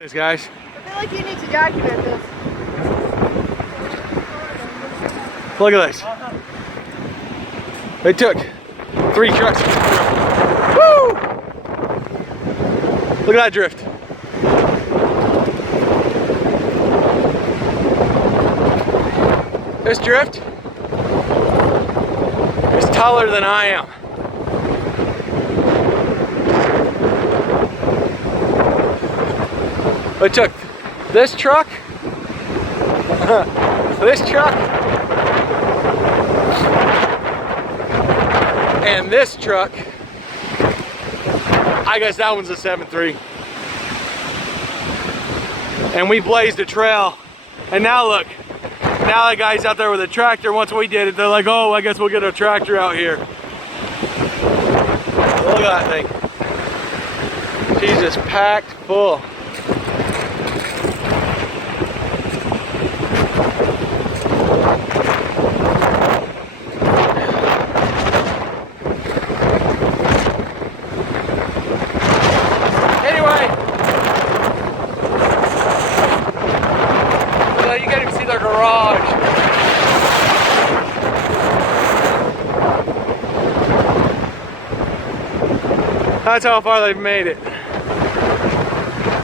This guys. I feel like you need to document this. Look at this. They took 3 trucks. Woo! Look at that drift. This drift is taller than I am. We took this truck, this truck, and this truck. I guess that one's a 7.3. And we blazed a trail. And now look, now the guy's out there with a tractor. Once we did it, they're like, oh, I guess we'll get a tractor out here. Look at that thing. She's just packed full. You can't even see their garage. That's how far they've made it.